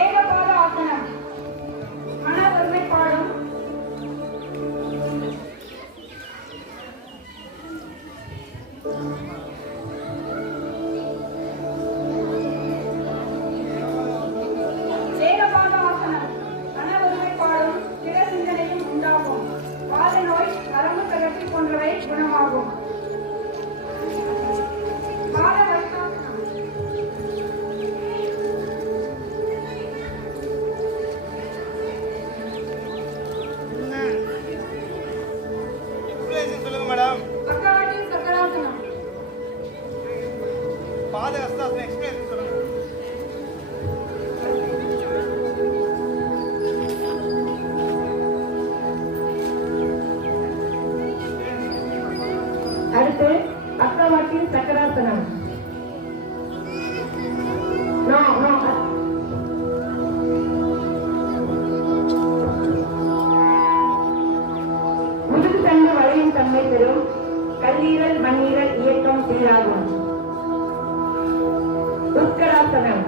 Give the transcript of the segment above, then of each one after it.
ஏகபாத ஆசனம். மன ஒருமைப்பாடும் திட சிந்தனையும் உண்டாகும். வாத நோய், நரம்பு தளர்ச்சி போன்றவை குணமாகும். பாத வர்க்காசனம். சொல்லுங்க மேடம். பக்கவாட்டி சக்கராசனம். பாத ஹஸ்தாசனம் எக்ஸ்பிரஸ் சொல்லுங்க. அடுத்து பக்கவாட்டி சக்கராசனம். முதுகு தண்டு வளையும் தன்மை பெறும். கல்லீரல் மண்ணீரல் இயக்கம் சீராகும். உட்கராசனம்.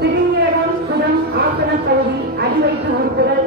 சிறுநீரகம் சுதம் ஆசன பகுதி அடிவயிற்று உறுப்புகள்